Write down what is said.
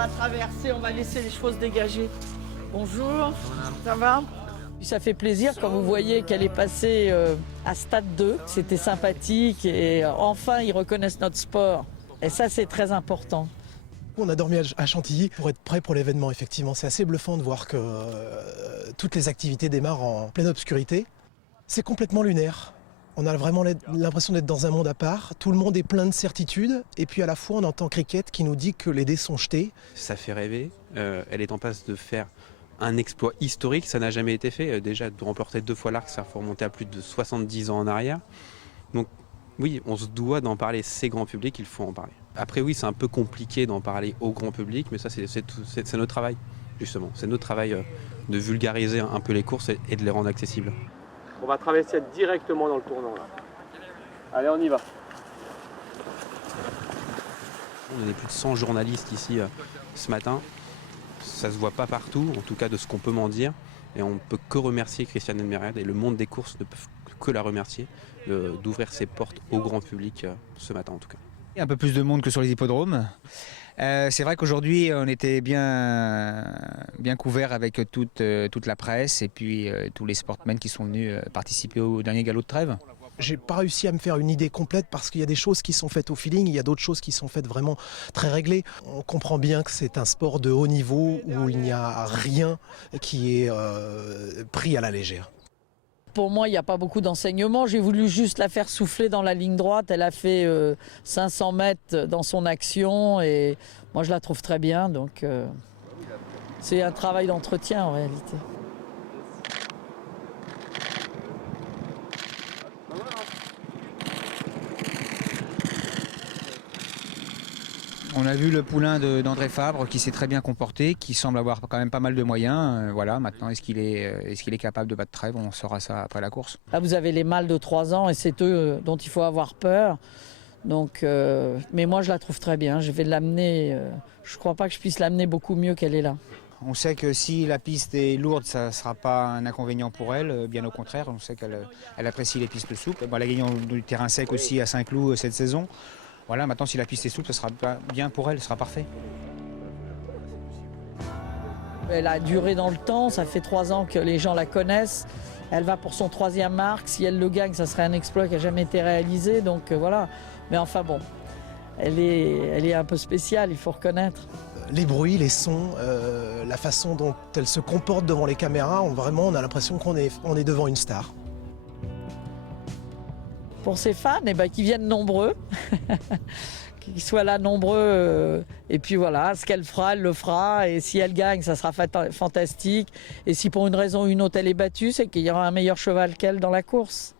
va traverser, on va laisser les chevaux se dégager. Bonjour, ça va? Ça fait plaisir quand vous voyez qu'elle est passée à stade 2. C'était sympathique et enfin ils reconnaissent notre sport. Et ça c'est très important. On a dormi à Chantilly pour être prêt pour l'événement, effectivement. C'est assez bluffant de voir que toutes les activités démarrent en pleine obscurité. C'est complètement lunaire. On a vraiment l'impression d'être dans un monde à part. Tout le monde est plein de certitudes. Et puis à la fois, on entend Cricket qui nous dit que les dés sont jetés. Ça fait rêver. Elle est en passe de faire un exploit historique. Ça n'a jamais été fait. Déjà, de remporter 2 fois l'arc, ça faut remonter à plus de 70 ans en arrière. Donc oui, on se doit d'en parler. C'est grand public, il faut en parler. Après oui, c'est un peu compliqué d'en parler au grand public, mais ça c'est notre travail, justement. C'est notre travail de vulgariser un peu les courses et de les rendre accessibles. On va traverser directement dans le tournant là. Allez, on y va. On est plus de 100 journalistes ici ce matin. Ça se voit pas partout, en tout cas de ce qu'on peut m'en dire. Et on ne peut que remercier Christiane Elmériade et le monde des courses ne peut que la remercier d'ouvrir ses portes au grand public ce matin en tout cas. Un peu plus de monde que sur les hippodromes. C'est vrai qu'aujourd'hui on était bien couvert avec toute la presse et puis tous les sportmen qui sont venus participer au dernier galop de Trèves. J'ai pas réussi à me faire une idée complète parce qu'il y a des choses qui sont faites au feeling, il y a d'autres choses qui sont faites vraiment très réglées. On comprend bien que c'est un sport de haut niveau où il n'y a rien qui est pris à la légère. Pour moi, il n'y a pas beaucoup d'enseignements. J'ai voulu juste la faire souffler dans la ligne droite. Elle a fait 500 mètres dans son action et moi, je la trouve très bien. Donc, c'est un travail d'entretien en réalité. On a vu le poulain d'André Fabre qui s'est très bien comporté, qui semble avoir quand même pas mal de moyens. Voilà, maintenant est-ce qu'il est capable de battre Trèves? On saura ça après la course. Là, vous avez les mâles de 3 ans et c'est eux dont il faut avoir peur. Donc, mais moi, je la trouve très bien. Je vais l'amener. Je ne crois pas que je puisse l'amener beaucoup mieux qu'elle est là. On sait que si la piste est lourde, ça ne sera pas un inconvénient pour elle, bien au contraire. On sait qu'elle apprécie les pistes souples. Elle a gagné du terrain sec aussi à Saint-Cloud cette saison. Voilà, maintenant si la piste est souple, ce sera bien pour elle, ce sera parfait. Elle a duré dans le temps, ça fait 3 ans que les gens la connaissent. Elle va pour son 3e marque, si elle le gagne, ça serait un exploit qui n'a jamais été réalisé, donc voilà. Mais enfin bon, elle est un peu spéciale, il faut reconnaître. Les bruits, les sons, la façon dont elle se comporte devant les caméras, on a l'impression qu'on est devant une star. Pour ses fans, qu'ils viennent nombreux, qu'ils soient là nombreux. Et puis voilà, ce qu'elle fera, elle le fera. Et si elle gagne, ça sera fantastique. Et si pour une raison ou une autre elle est battue, c'est qu'il y aura un meilleur cheval qu'elle dans la course.